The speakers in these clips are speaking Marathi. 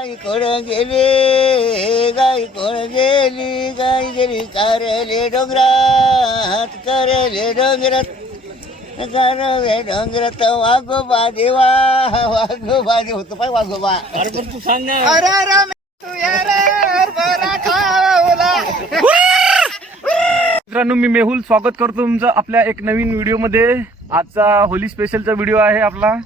गाई कोण गेली गाई कोण गेली गाई गेली डोंगरात करले डोंगरात करले डोंगरात वाघोबा देवा वाघोबा देव होतो पाय वाघोबा. अरे पण तू सांग ना. अरे राम तू यार बरा खावला मित्रांनो मी मेहुल स्वागत करतो तुमचं आपल्या एक नवीन व्हिडिओमध्ये. आजचा होली स्पेशलचा व्हिडिओ आहे आपला.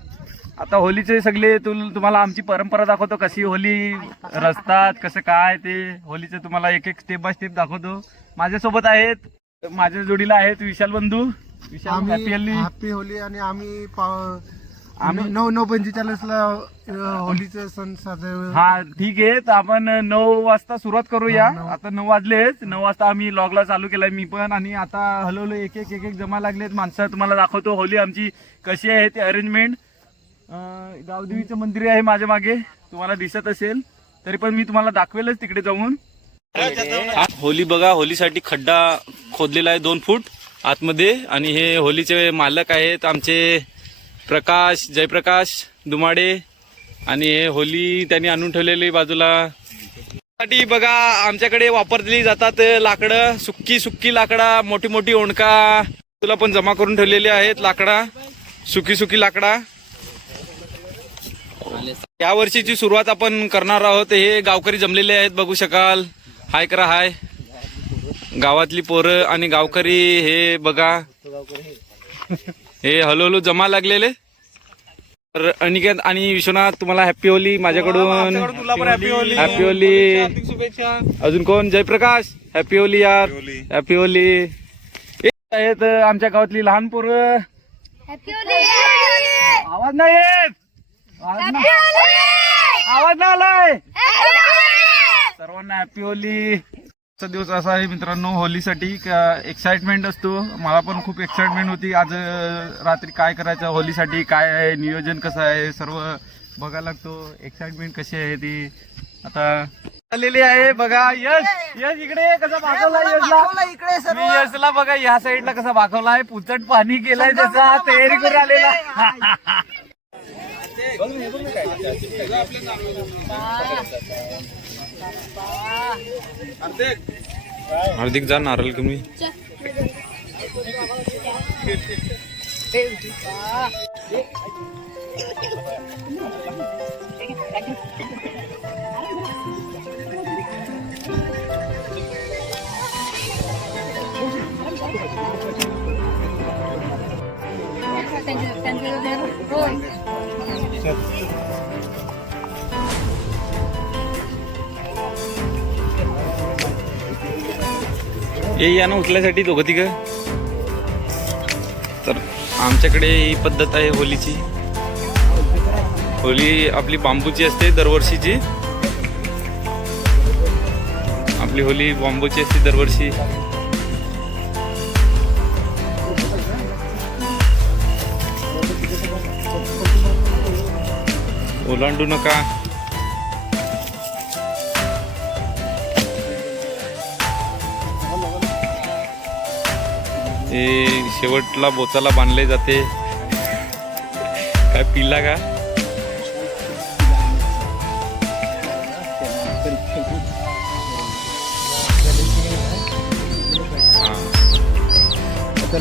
आता होलीचे सगळे तुल तुम्हाला आमची परंपरा दाखवतो कशी होली रचतात कसं काय ते. होलीचे तुम्हाला एक एक स्टेप बाय स्टेप दाखवतो. माझ्यासोबत आहेत माझ्या जोडीला आहेत विशाल बंधू. विशाल हॅपी होली आणि आम्ही आम्ही- नऊ नऊ पंचेचाळीसला होलीचा सण साजरा हा ठीक आहे. तर आपण नऊ वाजता सुरुवात करूया. आता नऊ वाजलेच नऊ वाजता आम्ही लॉगला चालू केलाय मी पण. आणि आता हलवलं एक एक एक एक जमा लागलेत. माणसं तुम्हाला दाखवतो होली आमची कशी आहे ते अरेंजमेंट गावदेवीचं मंदिर आहे माझ्या मागे. तुम्हाला दिसत असेल. तरी पण मी तुम्हाला दाखवेलच तिकडे जाऊन. होली बघा होलीसाठी खड्डा खोदलेला आहे दोन फूट आतमध्ये. आणि हे होलीचे मालक आहेत आमचे प्रकाश जयप्रकाश दुमाडे. आणि हे होली त्यांनी आणून ठेवलेली बाजूला. साठी बघा आमच्याकडे वापरली जातात लाकडं. सुक्की सुक्की लाकडा मोठी मोठी ओंडका तुला पण जमा करून ठेवलेली आहेत लाकडा. सुकी सुकी लाकडा. या वर्षीची सुरुवात आपण करणार आहोत. हे गावकरी जमलेले आहेत बघू शकाल. हाय करा हाय. गावातली पोरं आणि गावकरी हे बघा. हे हळूहळू जमा लागलेले. तर अनिकेत आणि विश्वनाथ तुम्हाला हॅपी होली माझ्याकडून. हॅपी होली अजून कोण? जयप्रकाश. हॅपी होली यार. हॅपी होली हे आहेत आमच्या गावातली लहान पोरं. आवाज नाही येत. आवाज नाही. आलाय. सर्वांना हॅपी होली आजचा दिवस असा आहे मित्रांनो होलीसाठी एक्साइटमेंट असतो. मला पण खूप एक्साइटमेंट होती. आज रात्री काय करायचं होलीसाठी काय आहे नियोजन कसं आहे सर्व बघायला लागतो. एक्साइटमेंट कशी आहे ती? आता आलेली आहे बघा यश. यश इकडे कसा भागवला यशला? इकडे मी यशला बघा या साईडला कसा भागवलाय पुचट पाणी केलाय त्याचा तयारी करून आलेला. हार्दिक जा नारळ तुम्ही ये या ना उचलायसाठी दोघं तिघ. तर आमच्याकडे ही पद्धत आहे होलीची. होली आपली बांबूची असते दरवर्षीची. आपली होली बांबूची असते दरवर्षी. ओलांडू नका. हे शेवटला बोचाला बांधले जाते. काय पिल्ला का? हा. आता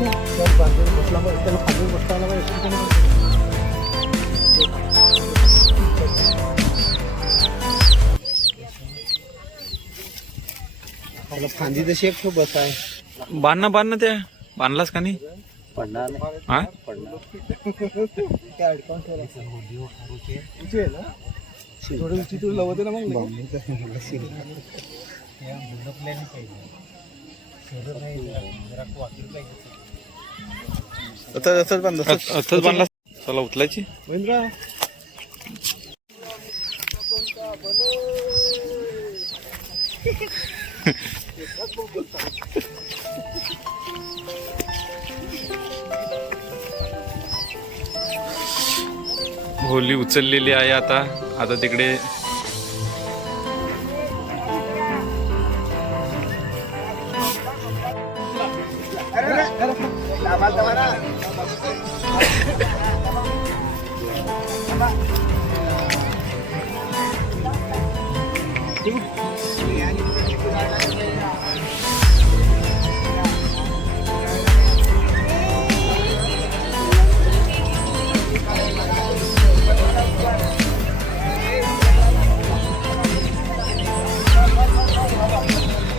नाही. त्याला बांधून बसला पाहिजे, त्याला खाली बसता आला पाहिजे, अशी पण नाही. तो बस आहे बांध ना. त्या बांधलास का नाही हा बांधला चला उचलायची. महेंद्रा. होली उचललेली आहे आता. आता तिकडे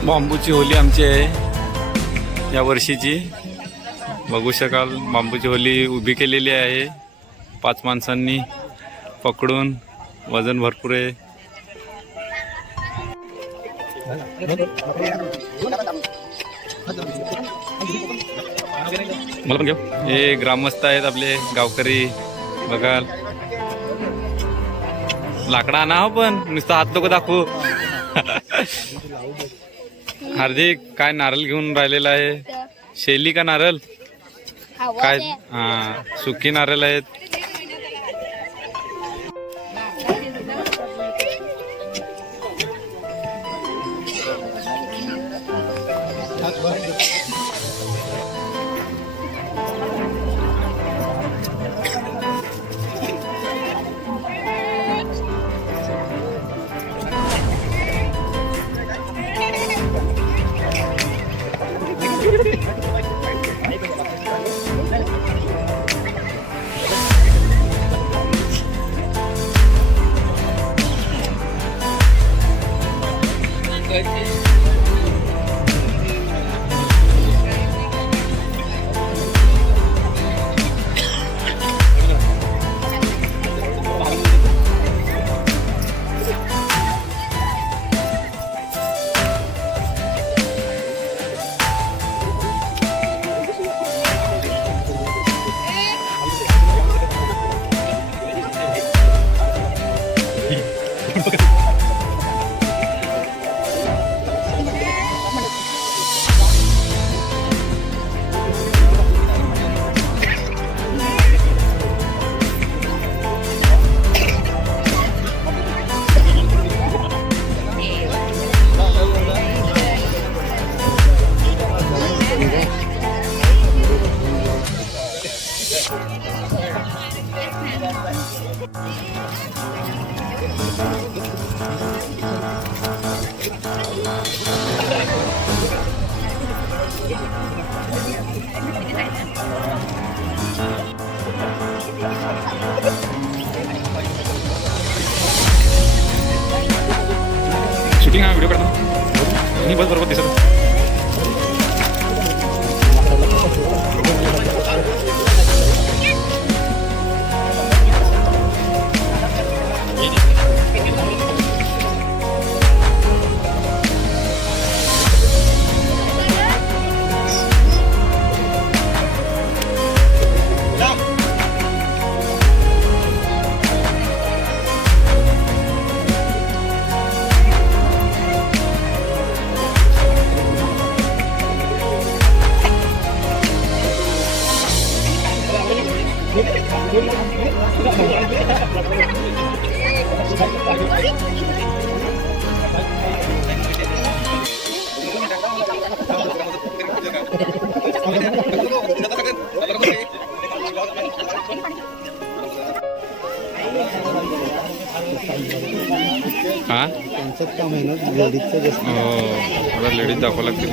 बांबूची होली आमची आहे. या वर्षीची. बघू शकाल बांबूची होली उभी केलेली आहे. पाच माणसांनी पकडून वजन भरपूर आहे. मला पण घेऊ. हे ग्रामस्थ आहेत आपले गावकरी बघाल. लाकडा आणा हो पण नुसतं हात लोक दाखवू. हार्दिक काय नारळ घेऊन राहिलेला आहे? शेली का नारळ? काय हा सुकी नारळ आहेत. लेडीज दाखवा लागतील.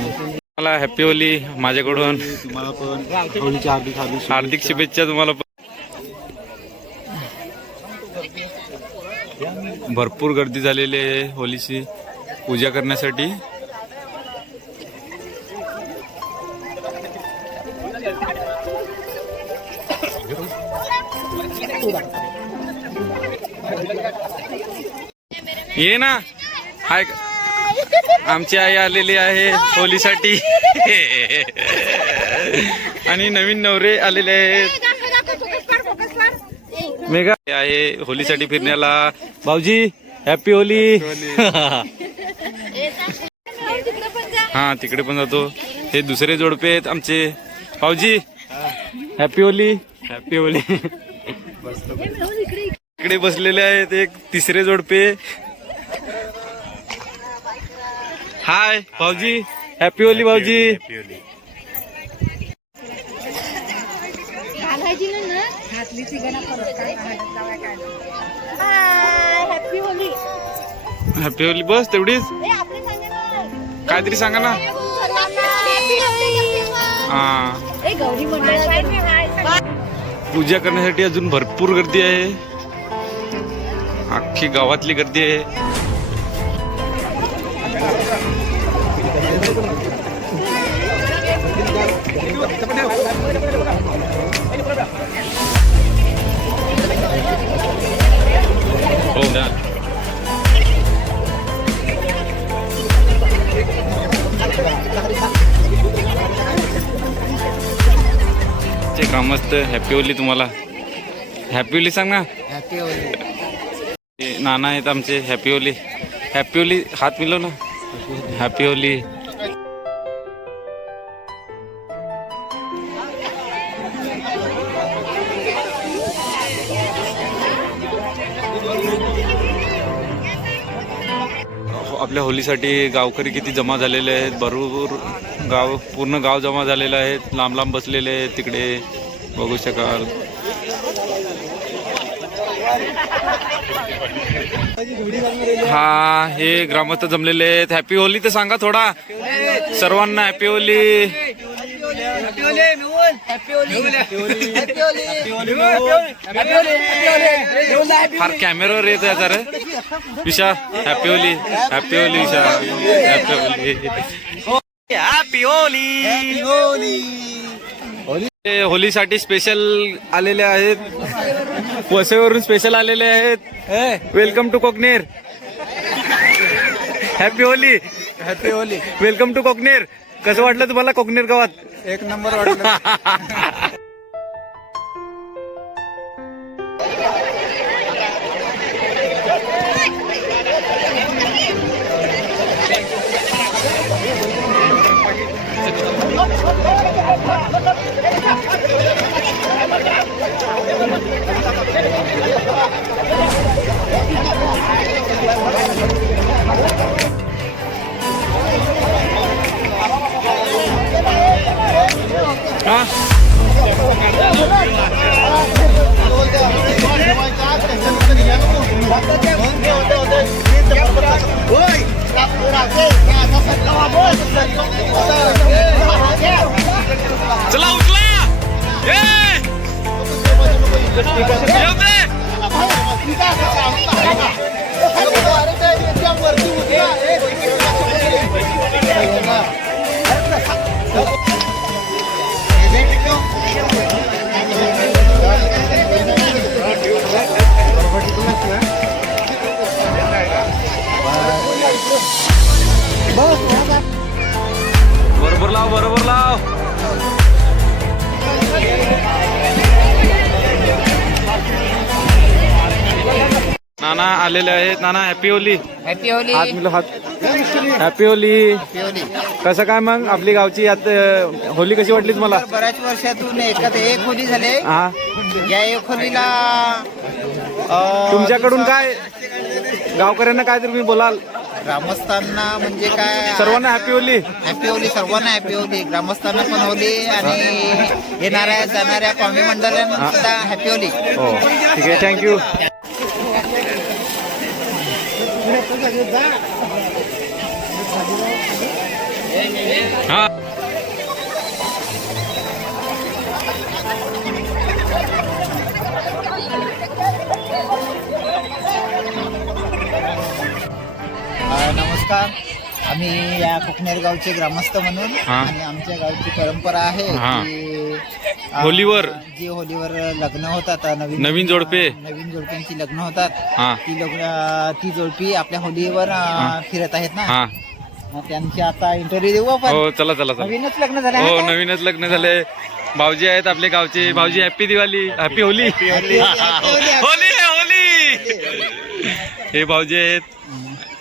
मला हॅपी होली माझ्याकडून. तुम्हाला पण. हार्दिक शुभेच्छा. तुम्हाला भरपूर गर्दी झालेली आहे होलीची. पूजा करण्यासाठी. ये ना. हाय. आमची आई आलेली आहे होलीसाठी. आणि नवीन नवरे आलेले आहेत. मेघा आहे होलीसाठी फिरण्याला. भाऊजी हॅपी होली. हा तिकडे पण जातो. हे दुसरे जोडपे आहेत आमचे. भाऊजी हॅपी होली. Happy Holy. इकडे बसलेले आहेत एक तिसरे जोडपे. हाय भाऊजी. हॅपी होली भाऊजी. घालायची ना घातली हॅपी बस तेवढीच. काहीतरी सांगा ना. हा. पूजा करण्यासाठी अजून भरपूर गर्दी आहे. अख्खी गावातली गर्दी आहे. ते ग्रामस्थ हॅपी होली तुम्हाला. हॅपी होली सांग ना. हॅपी होली नाना आहेत आमचे. हॅपी होली हॅपी होली हात मिळव ना. हॅपी होली आपल्या होलीसाठी गावकरी किती जमा झालेले आहेत? भरपूर गाव पूर्ण गाव जमा झालेलं आहे. लांब लांब बसलेले आहेत तिकडे. बघू शकाल. हा हे ग्रामस्थ जमलेले आहेत. हॅपी होली तर सांगा थोडा. सर्वांना हॅपी होली फार कॅमेरावर येत आहे जरा Visha happy Holi happy Holi Visha happy Holi happy Holi. ते होलीसाठी स्पेशल आलेले आहेत. वसईवरून स्पेशल आलेले आहेत. Welcome to Kokner happy Holi happy Holi welcome to Kokner कसं वाटलं तुम्हाला कोकनेर गावात? एक नंबर वाटलं. हा चला उचला ये! येऊ बरोबर लाव बरोबर लाव. नाना आलेले आहेत. नाना हॅपी होली. हॅपी होली. हात मिलो हात. हॅपी होली. कसं काय मग? आपली गावची आता होली कशी वाटली तुम्हाला? बऱ्याच वर्षातून एकत्र एक होली झाले. हा. या एक होलीला तुमच्याकडून काय? गावकऱ्यांना काय तुम्ही बोलाल. ग्रामस्थांना म्हणजे काय? सर्वांना हॅपी होली. हॅपी होली सर्वांना हॅपी होली. ग्रामस्थांना पण होली आणि येणाऱ्या जाणाऱ्या कॉमी मंडळांना सुद्धा हॅपी होली. हो. ठीक आहे थँक्यू नमस्कार आम्ही या कोकनेर गावचे ग्रामस्थ म्हणून हा. आणि आमच्या गावची परंपरा आहे हा. की होलीवर. जी होलीवर लग्न होतात नवीन नवीन जोडपे. नवीन जोडप्यांची लग्न होतात हा ती लग्न ती जोडपी आपल्या होलीवर. फिरत आहेत ना हा मग त्यांची आता इंटरव्ह्यू देऊ आपण हो चला चला चला नवीनच लग्न झालं हो आहे? नवीनच लग्न झाले भाऊजी आहेत आपले गावचे भाऊजी happy Diwali happy Holi Holi, happy Holi. Holi हे भाऊजी आहेत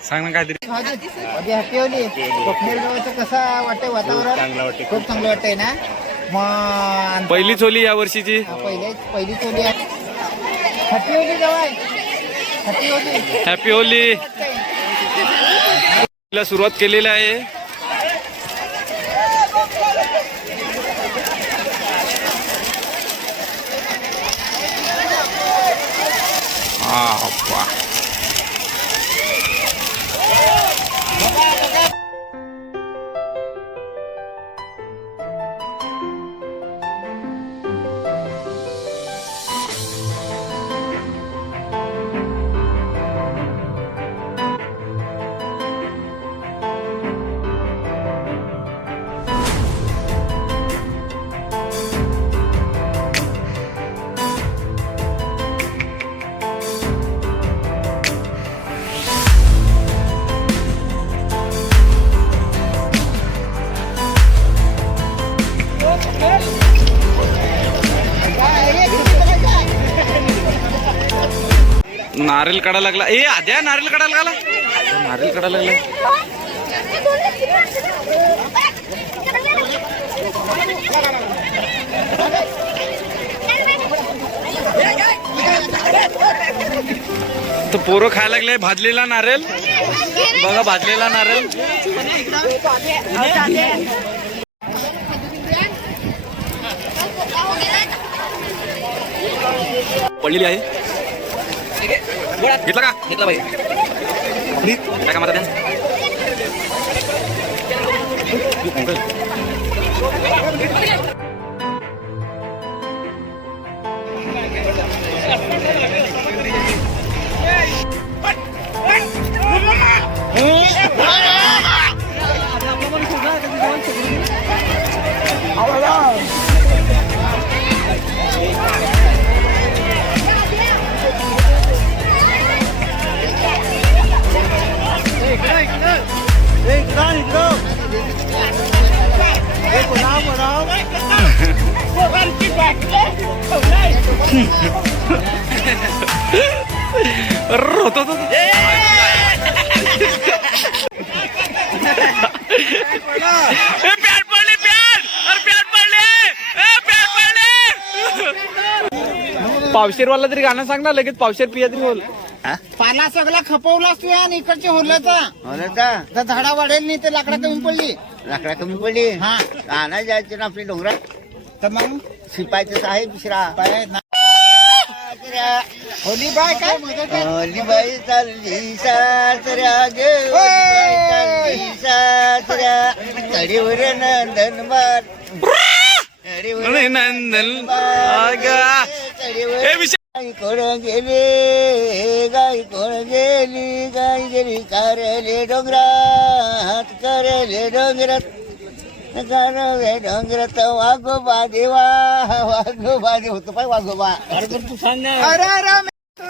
सांग ना काहीतरी. अगदी हॅपी होली कोकनेर गावाचं कसं वाटतंय वातावरण? खूप चांगलं वाटतंय ना? मग आणि- पहिलीच होली या वर्षीची? हा, पहिलेच पहिलीच होली आहे. हॅपी होली जवळ. हॅपी होली हॅपी होली ला सुरुवात केलेली आहे. बापा. नारळ काढायला लागला. ए आद्या नारळ काढायला लागला. नारळ काढायला लागला. तर पोरं खायला लागले भाजलेला नारळ. बघा भाजलेला नारळ. पडलेली आहे. घेतला का? घेतला बाई. काय कामात आहे होतो तो पडले अरे पडले पॅट पडले पावशेरवाला तरी गाणं सांग ना लगेच पावशेर पिया तरी बोल पाला सगळा खपवलास तू आणि इकडच्या होल्याचा हो का तर झाडा वाढेल नाही तर लाकडा कमी पडली. लाकडा कमी पडली? हा. आणा जायचं ना आपली डोंगरात? तर मग? शिपायचं आहे दुसरा काय? ना- होली बाय काय? अलीबाई चालली सासऱ्या. गे चालली सासऱ्या तडीवर नंदन ए विषय गाई कोण गेली गाई कोण गेली गाई गेली कारले डोंगरात करले डोंगरात. करले डोंगरात वाघोबा देवा वाघोबा देव होतो पाय वाघोबा. अरे अरे तू